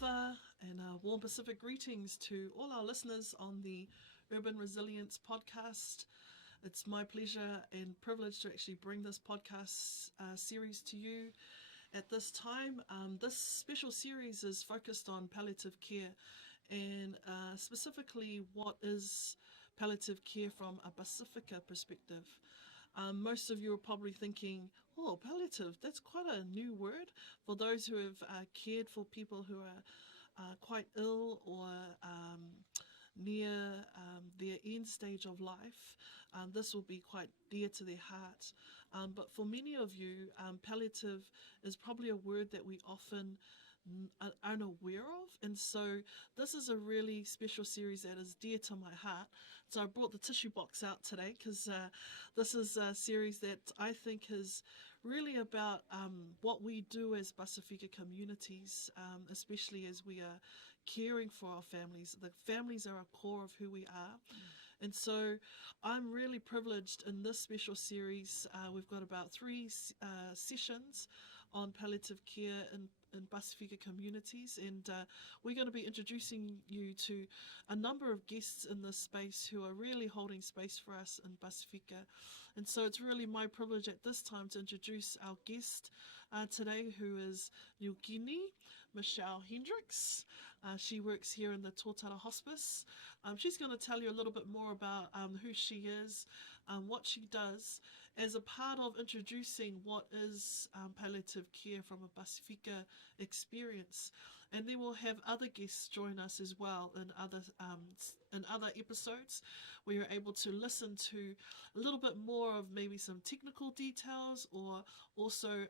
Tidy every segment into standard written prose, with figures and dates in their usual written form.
Aloha and warm Pacific greetings to all our listeners on the Urban Resilience podcast. It's my pleasure and privilege to actually bring this podcast series to you at this time. This special series is focused on palliative care and specifically what is palliative care from a Pasifika perspective. Most of you are probably thinking, oh, palliative, that's quite a new word for those who have cared for people who are quite ill or near their end stage of life. This will be quite dear to their heart. But for many of you, palliative is probably a word that we often are unaware of, and so this is a really special series that is dear to my heart. So I brought the tissue box out today because this is a series that I think is really about what we do as Pasifika communities, especially as we are caring for our families. The families are a core of who we are. And so I'm really privileged in this special series. We've got about 3 sessions on palliative care in Pasifika communities, and we're going to be introducing you to a number of guests in this space who are really holding space for us in Pasifika. And so it's really my privilege at this time to introduce our guest today, who is Niukini Hendrikse. She works here in the Totara Hospice. She's going to tell you a little bit more about who she is, what she does, as a part of introducing what is palliative care from a Pasifika experience. And then we'll have other guests join us as well in other episodes where you're able to listen to a little bit more of maybe some technical details, or also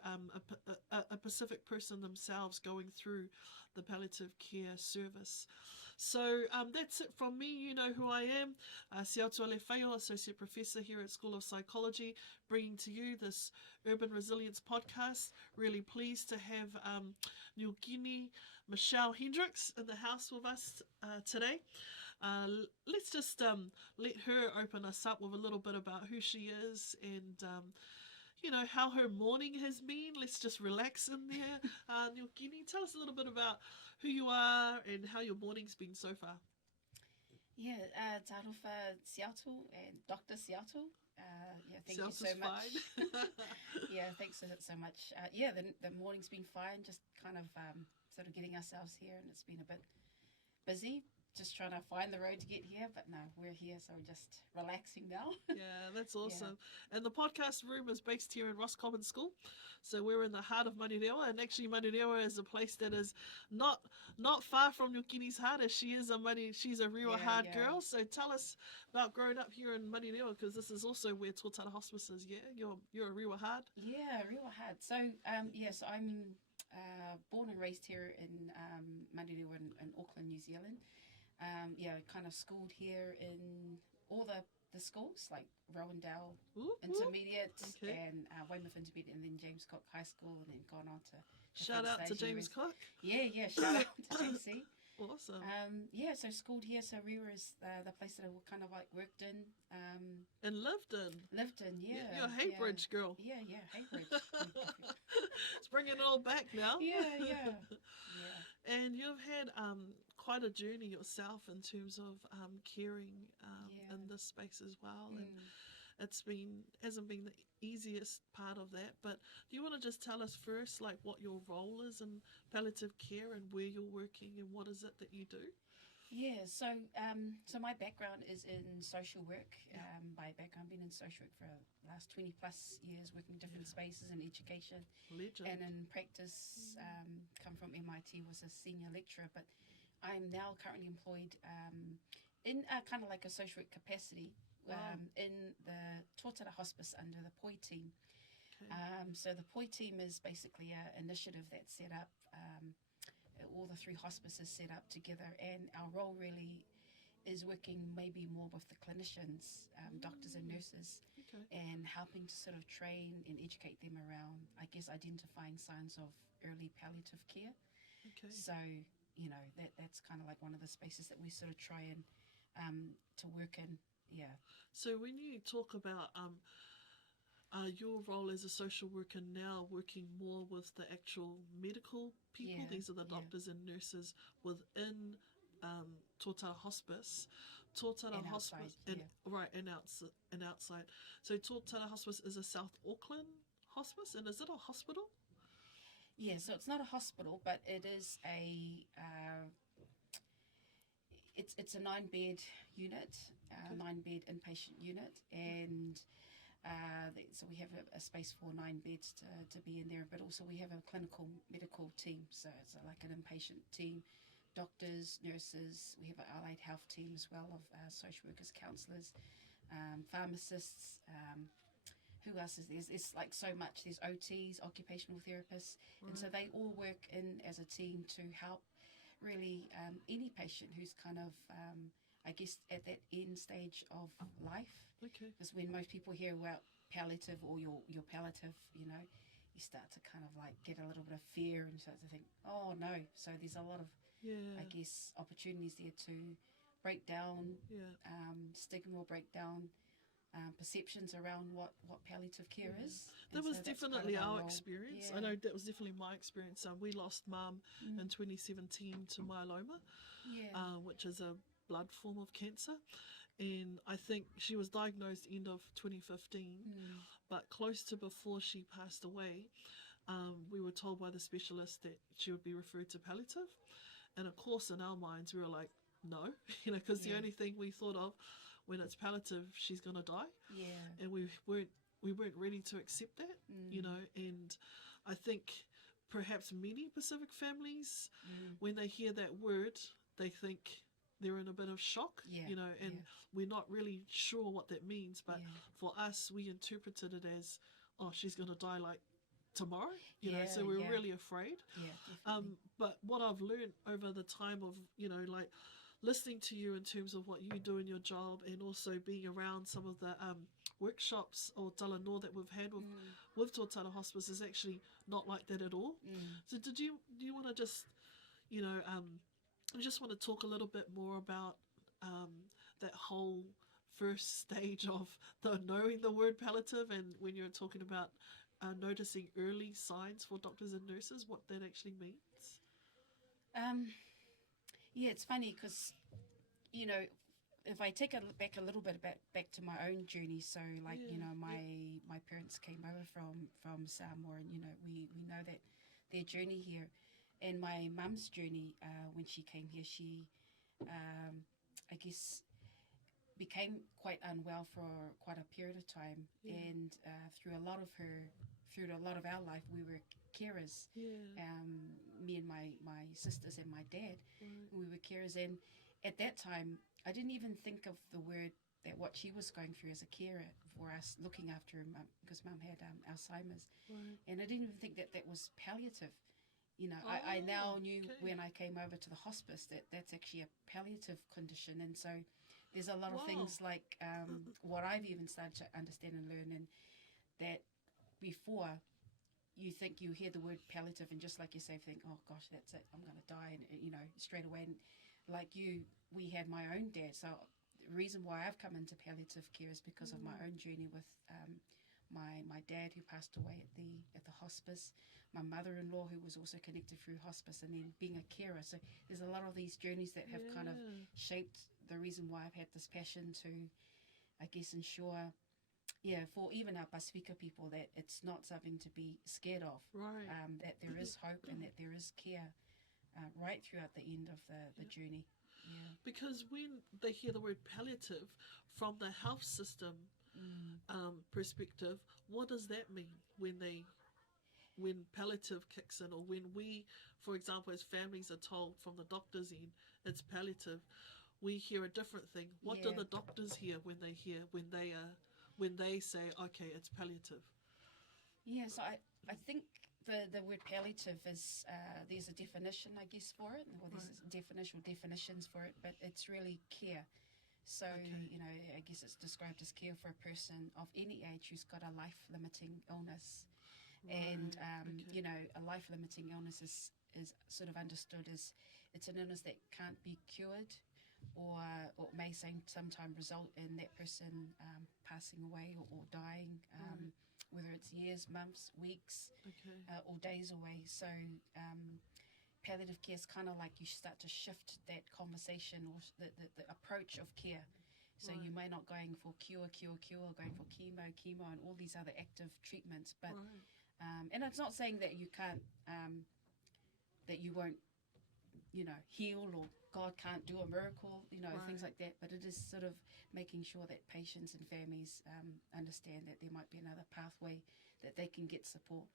a Pacific person themselves going through the palliative care service. So that's it from me. You know who I am. Siautua Lefeo, Associate Professor here at School of Psychology, bringing to you this Urban Resilience podcast. Really pleased to have Niukini Hendrikse in the house with us today. Let's just let her open us up with a little bit about who she is and how her morning has been. Let's just relax in there. Niukini, tell us a little bit about who you are and how your morning's been so far. Yeah, Tarufa Siautu and Dr. Siautu. Thank you so much. Thanks so much. The morning's been fine, just kind of sort of getting ourselves here, and it's been a bit busy, just trying to find the road to get here, but no, we're here, so we're just relaxing now. Yeah, that's awesome. Yeah. And the podcast room is based here in Roscommon School, so we're in the heart of Manirewa, and actually Manirewa is a place that is not far from Niukini's heart, as she's a real hard girl. So tell us about growing up here in Manirewa, because this is also where Totara Hospice is. Yeah, you're a real hard. Yeah, real hard. So so I'm born and raised here in Manirewa in Auckland, New Zealand. Kind of schooled here in all the schools, like Rowendale Intermediate and Weymouth Intermediate, and then James Cook High School, and then gone on to... Shout out to James Cook. Yeah, shout out to JC. Awesome. So schooled here, so Rewa is the place that I kind of like worked in. And lived in. Yeah. You're a Haybridge girl. Yeah, Haybridge. It's bringing it all back now. Yeah. And you've had quite a journey yourself in terms of caring in this space as well. And hasn't been the easiest part of that, but do you want to just tell us first, like, what your role is in palliative care and where you're working and what is it that you do? Yeah, so my background is in social work. By background, I've been in social work for the last 20 plus years, working in different spaces in education. Legend. And in practice, come from MIT, was a senior lecturer, but I'm now currently employed in kind of like a social work capacity. In the Totara Hospice under the POI team. So the POI team is basically an initiative that's set up, all the 3 hospices set up together, and our role really is working maybe more with the clinicians, doctors and nurses, and helping to sort of train and educate them around, I guess, identifying signs of early palliative care. So, that's kind of like one of the spaces that we sort of try and to work in. Yeah. So when you talk about your role as a social worker now working more with the actual medical people. Yeah, These are the yeah. doctors and nurses within Totara Hospice. Totara And outside, Hospice, and yeah. right, and outside. So Totara Hospice is a South Auckland hospice, and is it a hospital? Yeah, so it's not a hospital, but it is a it's a 9-bed unit, Okay. 9-bed inpatient unit, and so we have a space for 9 beds to be in there, but also we have a clinical medical team, so it's like an inpatient team, doctors, nurses. We have an allied health team as well of social workers, counsellors, pharmacists. Who else is there? There's like so much. There's OTs, occupational therapists, and so they all work in as a team to help really any patient who's kind of, I guess, at that end stage of life. Okay. Because when most people hear about palliative or your palliative, you start to kind of like get a little bit of fear and start to think, oh no. So there's a lot of, Yeah. I guess, opportunities there to break down Yeah. stigma, or break down perceptions around what palliative care is. That And was so that's kind definitely of our role. experience. Yeah. I know that was definitely my experience. We lost Mum Mm. in 2017 to myeloma, Yeah. which is a blood form of cancer. And I think she was diagnosed end of 2015, Mm. but close to before she passed away, we were told by the specialist that she would be referred to palliative. And of course, in our minds, we were like, no, because the Yeah. only thing we thought of when it's palliative, she's gonna die, Yeah. and we weren't ready to accept that, Mm. And I think perhaps many Pacific families, Mm. when they hear that word, they think they're in a bit of shock, Yeah. and Yeah. we're not really sure what that means. But Yeah. for us, we interpreted it as, oh, she's gonna die like tomorrow, Yeah, so we're yeah. really afraid. Yeah, definitely. But what I've learned over the time of, like listening to you in terms of what you do in your job, and also being around some of the workshops or talanoa that we've had with Totara Hospice, is actually not like that at all. Mm. So do you want to just, I just want to talk a little bit more about that whole first stage of the knowing the word palliative, and when you're talking about noticing early signs for doctors and nurses, what that actually means. Um, yeah, it's funny because, if I take back a little bit back to my own journey, so like, my parents came over from Samoa, and, we know that their journey here, and my mum's journey, when she came here, she, I guess, became quite unwell for quite a period of time, and through a lot of our life, we were carers. Me and my sisters and my dad, we were carers, and at that time, I didn't even think of the word that what she was going through as a carer for us, looking after her mum, because mum had Alzheimer's, and I didn't even think that that was palliative. I now knew when I came over to the hospice that that's actually a palliative condition, and so there's a lot of things like what I've even started to understand and learn, and that before you think you hear the word palliative, and just like you say, think, oh gosh, that's it, I'm going to die, and straight away. And like you, we had my own dad, so the reason why I've come into palliative care is because of my own journey with my dad, who passed away at the hospice, my mother-in-law, who was also connected through hospice, and then being a carer. So there's a lot of these journeys that have kind of shaped the reason why I've had this passion to, I guess, ensure, for even our Pasifika people, that it's not something to be scared of, that there is hope and that there is care right throughout the end of the journey. Yeah. Because when they hear the word palliative from the health system perspective, what does that mean when palliative kicks in, or when we, for example, as families are told from the doctors end, it's palliative, we hear a different thing. What do the doctors hear when they say, okay, it's palliative? Yeah, so I think the word palliative is, there's a definition, I guess, for it, or there's definitions for it, but it's really care. So, I guess it's described as care for a person of any age who's got a life-limiting illness. And, a life-limiting illness is sort of understood as it's an illness that can't be cured, or may sometimes result in that person passing away or dying whether it's years, months, weeks, Okay. or days away. So palliative care is kind of like you start to shift that conversation or the approach of care. So you may not going for cure, going for chemo, and all these other active treatments. But and it's not saying that you can't, that you won't, heal, or God can't do a miracle, things like that. But it is sort of making sure that patients and families understand that there might be another pathway that they can get support.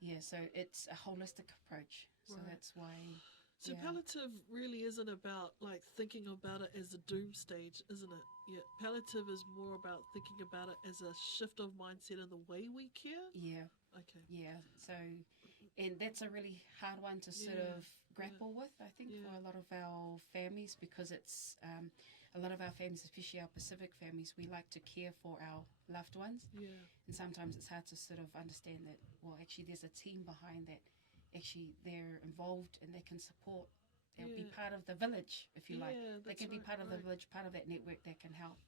Yeah, so it's a holistic approach. So that's why. So palliative really isn't about like thinking about it as a doom stage, isn't it? Yeah, palliative is more about thinking about it as a shift of mindset in the way we care. Yeah. Okay. Yeah. So, and that's a really hard one to sort of grapple with, I think, for a lot of our families, because it's a lot of our families, especially our Pacific families, we like to care for our loved ones. Yeah. And sometimes it's hard to sort of understand that, well, actually there's a team behind that. Actually, they're involved and they can support. They'll be part of the village, if you like. They can be part of the village, part of that network that can help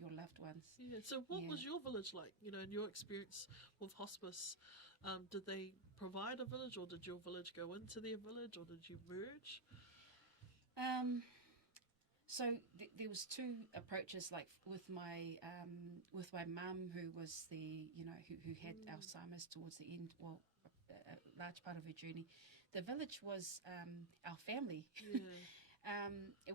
your loved ones. Yeah. So what was your village like, in your experience with hospice? Did they provide a village, or did your village go into their village, or did you merge? So there was two approaches, like with my mum, who was who had Alzheimer's towards the end, well, a large part of her journey. The village was our family.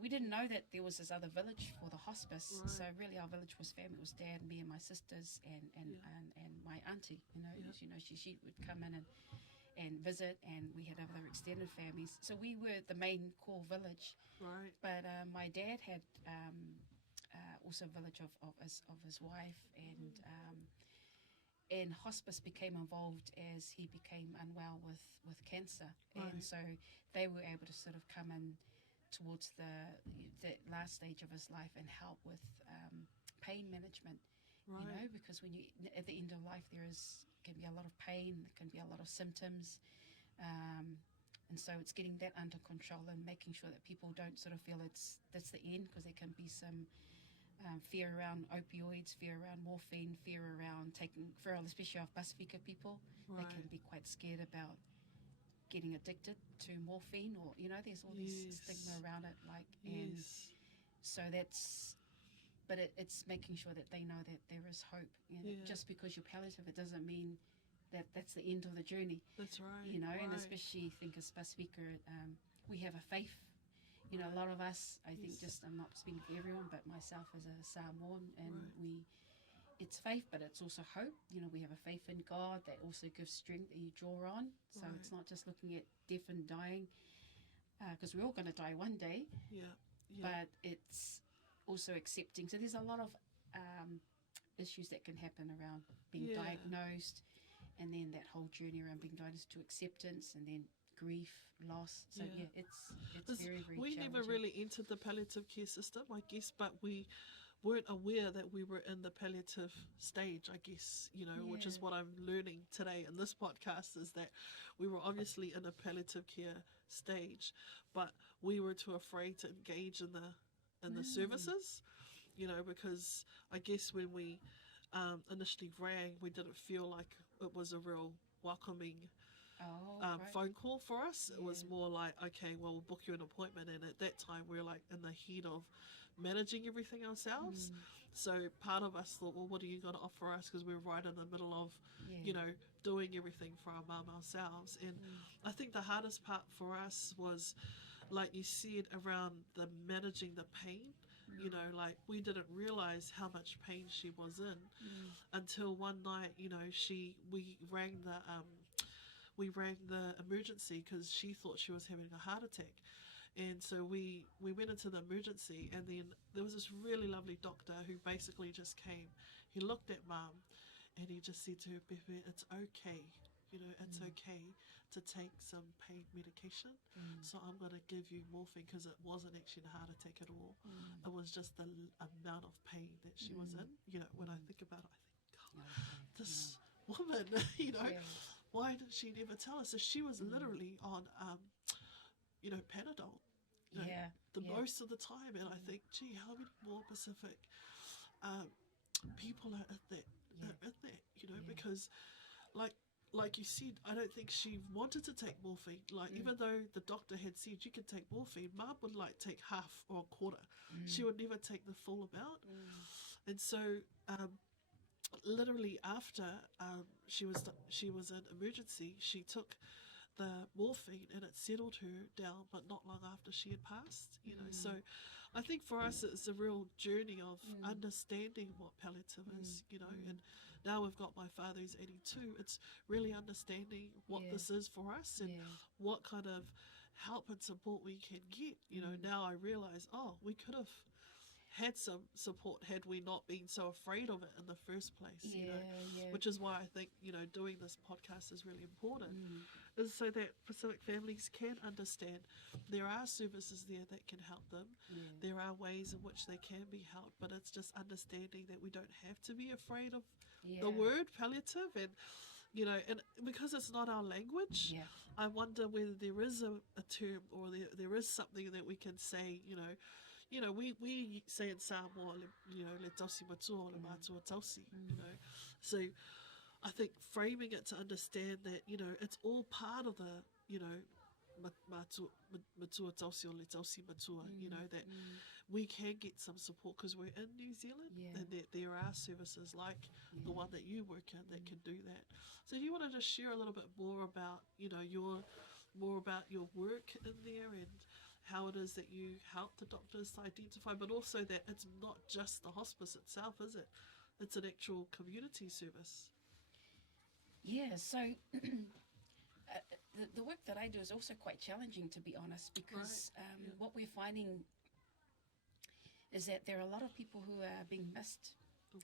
We didn't know that there was this other village for the hospice. So really our village was family. It was Dad, me and my sisters, and my auntie. She would come in and visit, and we had other extended families. So we were the main core village. Right. But my dad had also a village of his wife, and hospice became involved as he became unwell with cancer. And so they were able to sort of come in towards the last stage of his life and help with pain management. Because when you at the end of life, can be a lot of pain, there can be a lot of symptoms, and so it's getting that under control and making sure that people don't sort of feel that's the end, because there can be some fear around opioids, fear around morphine, fear around especially of Pasifika people. They can be quite scared about getting addicted to morphine, or there's all this stigma around it, and so that's. But it's making sure that they know that there is hope. Just because you're palliative, it doesn't mean that that's the end of the journey. That's right. And especially I think as Pasifika, we have a faith. A lot of us, I think, I'm not speaking for everyone, but myself as a Samoan, and it's faith, but it's also hope. We have a faith in God that also gives strength that you draw on. So it's not just looking at death and dying, because we're all going to die one day. But it's also accepting. So there's a lot of issues that can happen around being diagnosed, and then that whole journey around being diagnosed to acceptance, and then grief, loss. So it's very, very we challenging. never really entered the palliative care system, I guess, but we weren't aware that we were in the palliative stage, I guess, which is what I'm learning today in this podcast, is that we were obviously in a palliative care stage, but we were too afraid to engage in the services, because I guess when we initially rang, we didn't feel like it was a real welcoming phone call for us. It was more like, okay, well, we'll book you an appointment, and at that time we were like in the heat of managing everything ourselves. So part of us thought, well, what are you going to offer us, because we're right in the middle of doing everything for our mum ourselves. And I think the hardest part for us was, like you said, around the managing the pain. Like we didn't realize how much pain she was in until one night, we rang the emergency because she thought she was having a heart attack. And so we went into the emergency, and then there was this really lovely doctor who basically just came. He looked at Mum and he just said to her, Pepe, it's okay. It's okay to take some pain medication. So I'm going to give you morphine, because it wasn't actually a heart attack at all. It was just the amount of pain that she was in. When I think about it, I think, God, this woman, why did she never tell us? So she was literally on, Panadol. Most of the time. And I think, gee, how many more Pacific people are at that in that, because like you said, I don't think she wanted to take morphine. Like, even though the doctor had said you can take morphine, Mum would take half or a quarter. She would never take the full amount. And so, literally after she was in emergency, she took the morphine and it settled her down, but not long after she had passed. So I think for us it's a real journey of understanding what palliative is, and now we've got my father who's 82. It's really understanding what this is for us and what kind of help and support we can get. Now I realise, we could have had some support had we not been so afraid of it in the first place, which is why I think, doing this podcast is really important, is so that Pacific families can understand there are services there that can help them. There are ways in which they can be helped, but it's just understanding that we don't have to be afraid of the word palliative, and and because it's not our language, I wonder whether there is a term or there is something that we can say, we say in Samoa, le tausi matua, le matua tausi, So I think framing it to understand that, it's all part of the, matua tausi or le tausi matua, that we can get some support because we're in New Zealand, and that there are services like the one that you work in that can do that. So you want to just share a little bit more about, your work in there and how it is that you help the doctors to identify, but also that it's not just the hospice itself, is it? It's an actual community service. Yeah, so the work that I do is also quite challenging, to be honest, because what we're finding is that there are a lot of people who are being missed.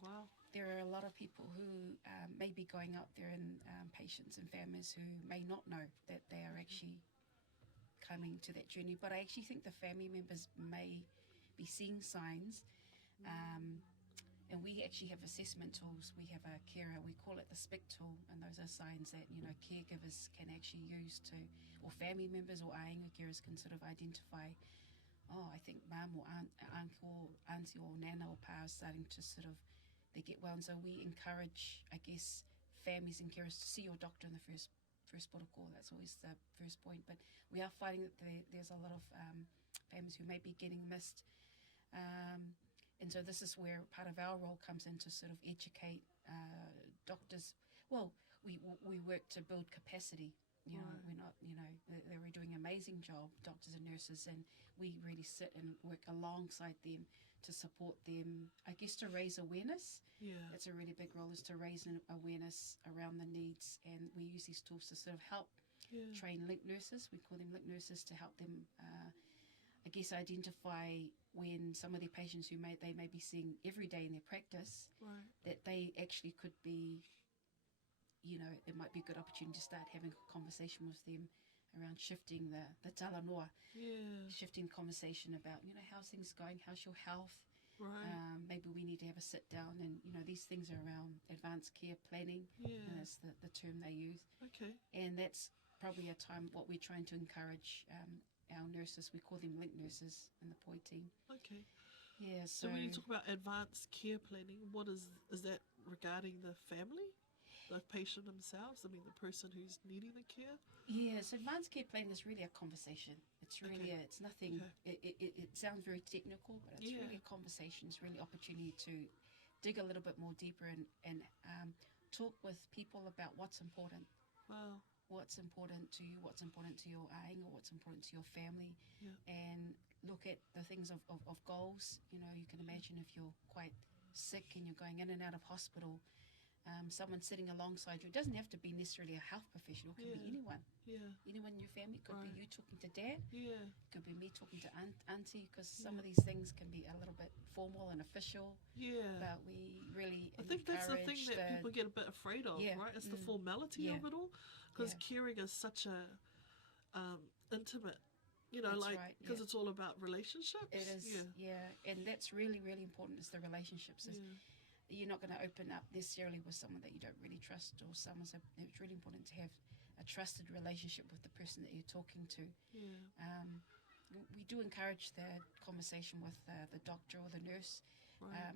Wow. There are a lot of people who may be going out there, and patients and families who may not know that they are actually coming to that journey, but I actually think the family members may be seeing signs, and we actually have assessment tools. We have a carer, we call it the SPIC tool, and those are signs that caregivers can actually use to, or family members or ainga carers can sort of identify, I think mum or uncle, auntie or nana or pa is starting to sort of, they get well, and so we encourage, I guess, families and carers to see your doctor in the first protocol. That's always the first point, but we are finding that there's a lot of families who may be getting missed, and so this is where part of our role comes in to sort of educate doctors. Well, we work to build capacity. We're not, they're doing an amazing job, doctors and nurses, and we really sit and work alongside them to support them, I guess, to raise awareness. That's a really big role, is to raise an awareness around the needs, and we use these tools to sort of help train link nurses. We call them link nurses, to help them, I guess, identify when some of their patients who they may be seeing every day in their practice, that they actually could be, it might be a good opportunity to start having a conversation with them around shifting the talanoa, shifting conversation about, how's things going, how's your health, maybe we need to have a sit down, and these things are around advanced care planning, and that's the term they use. And that's probably a time what we're trying to encourage our nurses, we call them link nurses in the POI team. So when you talk about advanced care planning, what is that regarding the family? The patient themselves, I mean the person who's needing the care? So advanced care planning is really a conversation. It's really it's nothing, it sounds very technical, but it's really a conversation. It's really opportunity to dig a little bit more deeper and talk with people about what's important. What's important to you, what's important to your ainga, what's important to your family, and look at the things of goals. You can imagine if you're quite sick and you're going in and out of hospital, someone sitting alongside you, it doesn't have to be necessarily a health professional, it could be anyone. Anyone in your family. It could be you talking to dad, it could be me talking to auntie, because some of these things can be a little bit formal and official, but we really I think that's the thing that people get a bit afraid of, right? It's the formality of it all, because caring is such a intimate, because it's all about relationships. It is, and that's really, really important, is the relationships. You're not going to open up necessarily with someone that you don't really trust, or someone's. It's really important to have a trusted relationship with the person that you're talking to. We do encourage the conversation with the doctor or the nurse,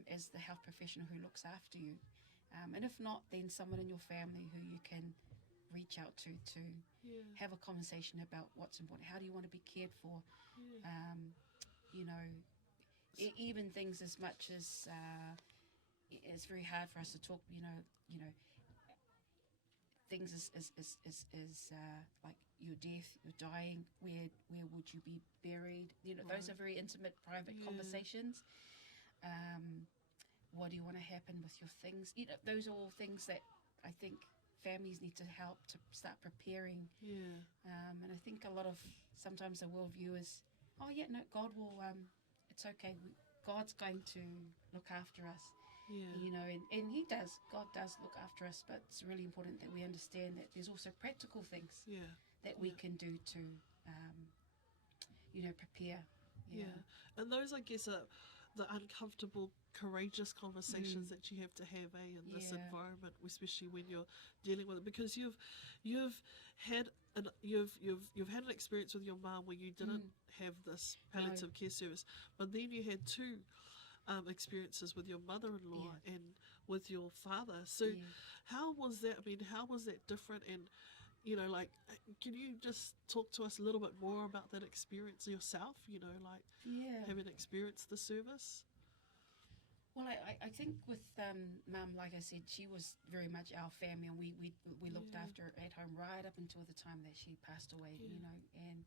as the health professional who looks after you. And if not, then someone in your family who you can reach out to Yeah. have a conversation about what's important. How do you want to be cared for? Yeah. You know, even things as much as it's very hard for us to talk. You know, things is like your death, your dying. Where would you be buried? You know, those Right. are very intimate, private Yeah. conversations. What do you want to happen with your things? You know, those are all things that I think families need to help to start preparing. Yeah. And I think a lot of sometimes the worldview is, oh yeah, no, God will. It's okay. God's going to look after us. Yeah. You know, and He does. God does look after us, but it's really important that we understand that there's also practical things Yeah. that we can do to, prepare. Yeah. And those, I guess, are the uncomfortable, courageous conversations that you have to have, in this Yeah. environment, especially when you're dealing with it, because you've had you've had an experience with your mum where you didn't have this palliative care service, but then you had two experiences with your mother-in-law and with your father. So how was that? I mean, how was that different? And can you just talk to us a little bit more about that experience yourself? Having experienced the service. Well, I think with Mum, like I said, she was very much our family, and we looked after her at home right up until the time that she passed away. Yeah. You know, and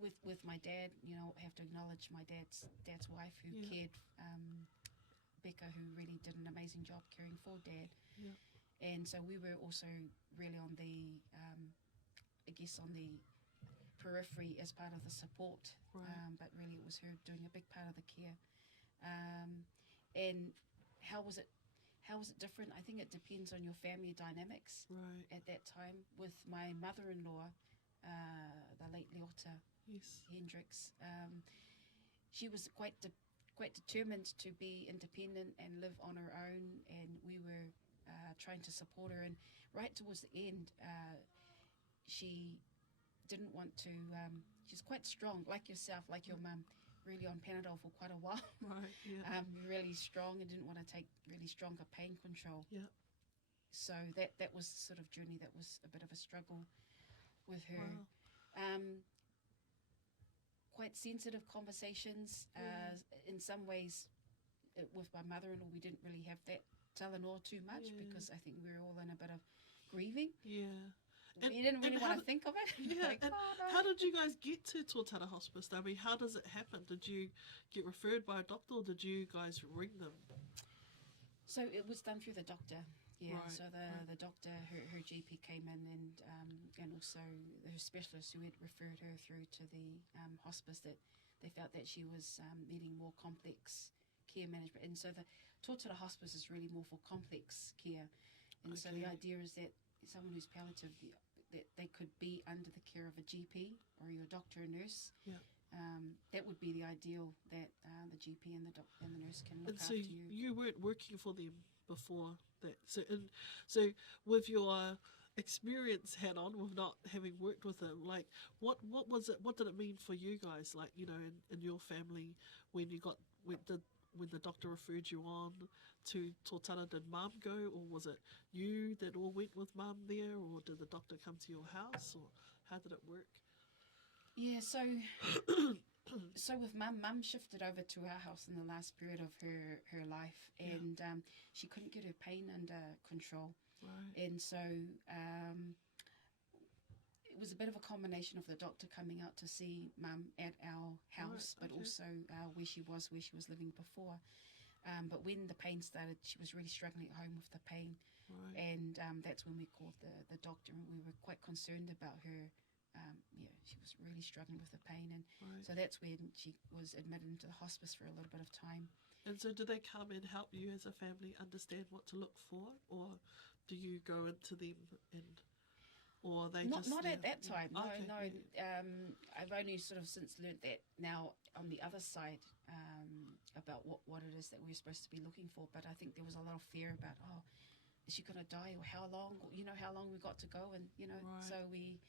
with my dad, I have to acknowledge my dad's wife who cared, Becca, who really did an amazing job caring for Dad. Yeah. And so we were also really on the, I guess, on the periphery as part of the support. Right. But really it was her doing a big part of the care. And how was it different? I think it depends on your family dynamics. Right. At that time with my mother-in-law, the late Totara Hendrikse, she was quite determined to be independent and live on her own, and we were trying to support her. And right towards the end, she didn't want to. She's quite strong, like yourself, like your mum, really on Panadol for quite a while. Right. Yeah. Really strong, and didn't want to take really stronger pain control. Yeah. So that was the sort of journey that was a bit of a struggle with her. Wow. Quite sensitive conversations. In some ways, with my mother-in-law, we didn't really have that tell-in-law too much because I think we were all in a bit of grieving. Yeah. We didn't really want to think of it. Yeah. Like, and oh, no. how did you guys get to Totara Hospice? I mean, how does it happen? Did you get referred by a doctor, or did you guys ring them? So it was done through the doctor. Yeah. Right, So the doctor, her GP came in, and also her specialist who had referred her through to the hospice, that they felt that she was needing more complex care management. And so the Totara Hospice is really more for complex care. And so the idea is that someone who's palliative, that they could be under the care of a GP or your doctor or nurse. Yeah. That would be the ideal, that the GP and the nurse can look after so you. you weren't working for them before that. So with your experience hat on, with not having worked with them, like what was it? What did it mean for you guys? Like, in your family, when the doctor referred you on to Totara, did Mum go, or was it you that all went with Mum there, or did the doctor come to your house, or how did it work? Yeah, so with Mum shifted over to our house in the last period of her life, and she couldn't get her pain under control. Right. And so it was a bit of a combination of the doctor coming out to see Mum at our house, but also where she was living before. But when the pain started, she was really struggling at home with the pain. Right. And that's when we called the doctor, and we were quite concerned about her. She was really struggling with the pain, and so that's when she was admitted into the hospice for a little bit of time. And so did they come and help you as a family understand what to look for, or do you go into them, or they not just... not at that time. No, Okay, no. yeah. I've only sort of since learnt that now on the other side, about what it is that we're supposed to be looking for. But I think there was a lot of fear about, is she going to die, or how long? How long we got to go, and Right. so we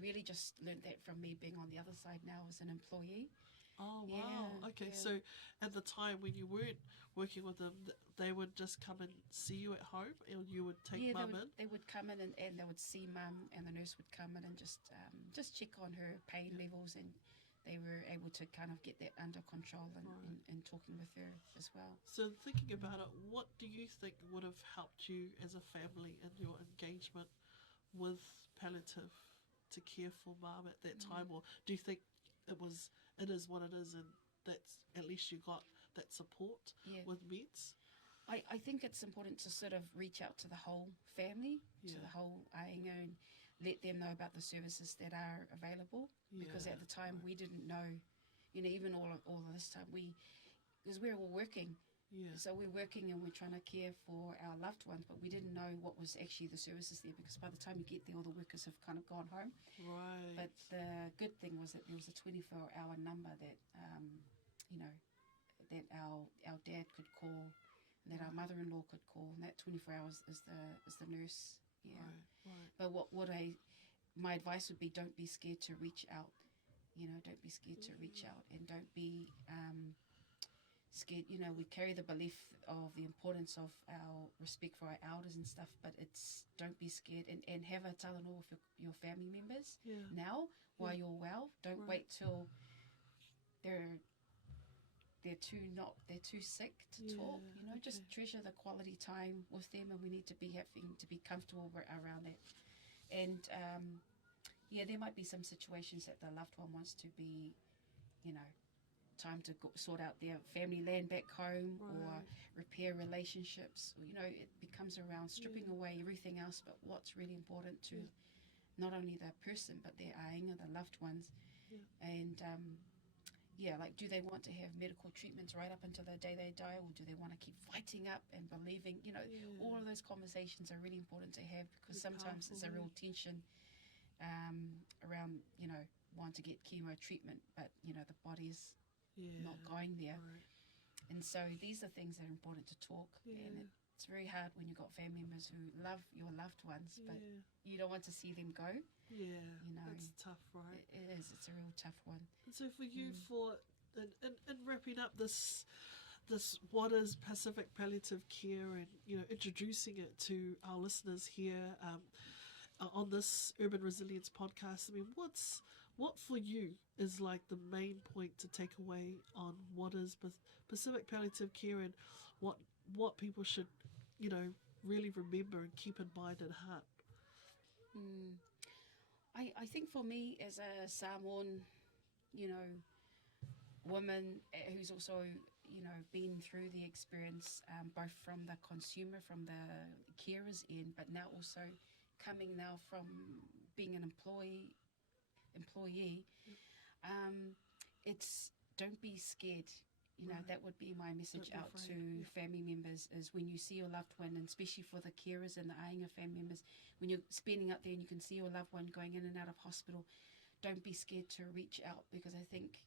really just learnt that from me being on the other side now as an employee. Oh, wow. Yeah, Okay, yeah. so at the time when you weren't working with them, they would just come and see you at home, and you would take Yeah, mum in? they would come in, and they would see mum, and the nurse would come in and just check on her pain Yeah. levels, and they were able to kind of get that under control, Right. and talking with her as well. So thinking about it, what do you think would have helped you as a family in your engagement with palliative to care for mum at that time, or do you think it is what it is, and that's at least you got that support Yeah, with meds? I think it's important to sort of reach out to the whole family, to Yeah. the whole ainga, and let them know about the services that are available. Because Yeah. at the time Right. we didn't know, even all of this time because we're all working. Yeah. So we're working and we're trying to care for our loved ones, but we didn't know what was actually the services there, because by the time you get there, all the workers have kind of gone home. Right. But the good thing was that there was a 24-hour number that, you know, that our dad could call, and that our Right. mother-in-law could call, and that 24 hours is the nurse. Yeah. Right. Right. But my advice would be, don't be scared to reach out. Don't be scared to reach out, and don't be scared. We carry the belief of the importance of our respect for our elders and stuff, but don't be scared, and have a talanoa with your family members Yeah. now while Yeah. you're well. Don't Right. wait till they're too sick to Yeah. talk. Just Okay. treasure the quality time with them, and we need to be having to be comfortable around that. And yeah, there might be some situations that the loved one wants to be, time to sort out their family land back home, or Right. repair relationships. It becomes around stripping away everything else, but what's really important to Yeah. not only the person but their ainga, the loved ones. Yeah. And yeah, like, do they want to have medical treatments right up until the day they die, or do they want to keep fighting up and believing? Yeah. All of those conversations are really important to have, because They're sometimes powerful, there's a real tension around, wanting to get chemo treatment, but the body's Yeah. not going there. Right. And so these are things that are important to talk. Yeah. And it's very hard when you've got family members who love your loved ones, but Yeah. you don't want to see them go. Yeah. You know, That's tough, right? It is. It's a real tough one. And so for you, in wrapping up this what is Pacific Palliative Care, and introducing it to our listeners here on this Urban Resilience podcast, I mean, what for you is like the main point to take away on what is Pacific Palliative Care, and what people should really remember and keep in mind and heart? I think for me, as a Samoan, woman who's also, been through the experience, both from the consumer, from the carer's end, but now also coming now from being an employee, it's, don't be scared. Right. That would be my message Don't be out afraid, to yeah. family members, is when you see your loved one, and especially for the carers and the ainga family members, when you're spending up there and you can see your loved one going in and out of hospital, don't be scared to reach out, because I think,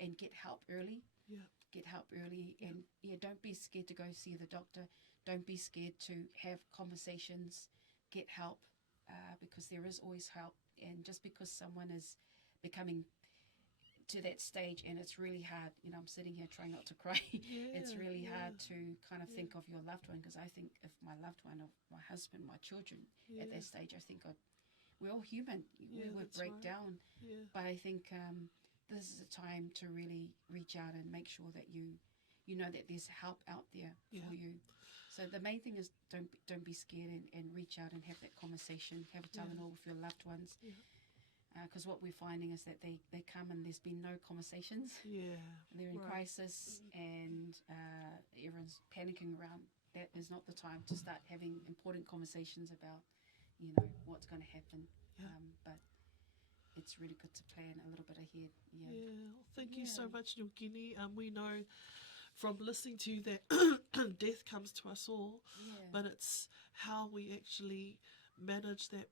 and get help early. Yeah. Get help early, and don't be scared to go see the doctor. Don't be scared to have conversations. Get help, because there is always help. And just because someone is becoming to that stage, and it's really hard, I'm sitting here trying not to cry. It's really hard to kind of think of your loved one, because I think if my loved one, or my husband, my children, at that stage, I think we're all human. We would break down. Yeah. But I think this is a time to really reach out and make sure that you know that there's help out there for you. So the main thing is, don't be scared, and reach out and have that conversation, have a talanoa with your loved ones. Because what we're finding is that they come and there's been no conversations. Yeah. They're in crisis, and everyone's panicking around. That is not the time to start having important conversations about, what's going to happen. But it's really good to plan a little bit ahead. Yeah. Well, thank you so much, Niukini. We know from listening to you that death comes to us all, but it's how we actually manage that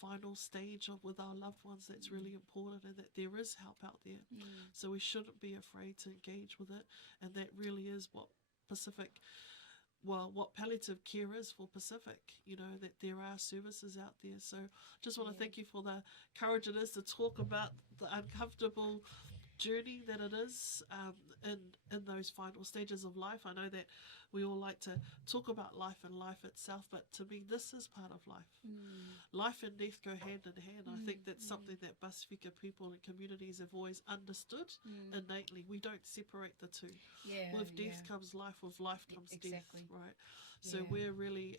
final stage with our loved ones that's really important, and that there is help out there. So we shouldn't be afraid to engage with it, and that really is what palliative care is for Pacific, that there are services out there. So just want to thank you for the courage it is to talk about the uncomfortable journey that it is in those final stages of life. I know that we all like to talk about life and life itself, but to me, this is part of life. Life and death go hand in hand. I think that's something that Pasifika people and communities have always understood innately. We don't separate the two. Yeah, With death comes life, with life comes death, right? So we're really,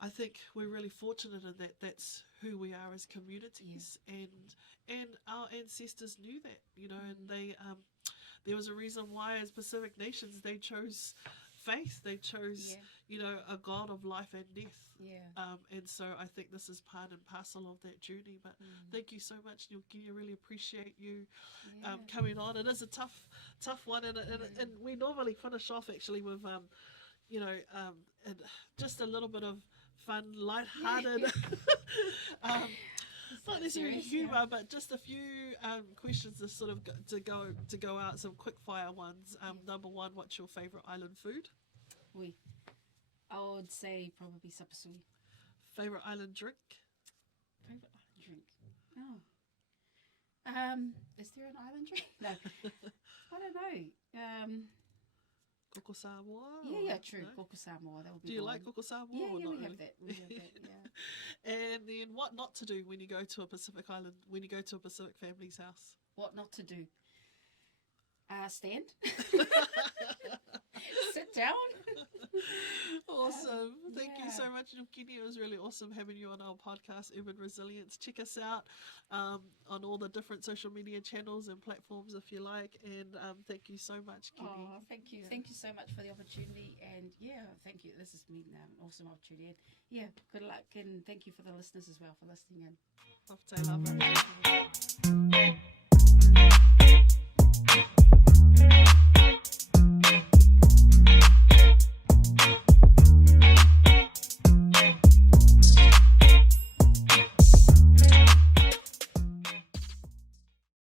I think we're really fortunate in that that's who we are as communities, and our ancestors knew that, you know, and they there was a reason why as Pacific nations they chose faith, they chose you know, a God of life and death. And so I think this is part and parcel of that journey. But thank you so much, Niukini. I really appreciate you coming on. It is a tough one, and we normally finish off actually with you know, and just a little bit of fun, light-hearted, not necessarily humour, but just a few questions to sort of to go out, some quick fire ones. Number one, what's your favourite island food? I would say probably sapasui. Favourite island drink? Favourite island drink? Oh. Is there an island drink? No. I don't know. Koko Samoa? Yeah, true. No? Koko Samoa, that would be. Do you like Koko Samoa? Yeah, or not we really? have that. We have that, yeah. And then what not to do when you go to a Pacific island, when you go to a Pacific family's house? What not to do? Stand. Sit down. Awesome. Thank you so much, Niukini. It was really awesome having you on our podcast, Urban Resilience. Check us out on all the different social media channels and platforms if you like. And thank you so much, Kini. Oh, thank you. Yeah. Thank you so much for the opportunity. And thank you. This has been an awesome opportunity. And good luck. And thank you for the listeners as well for listening in. Off to love.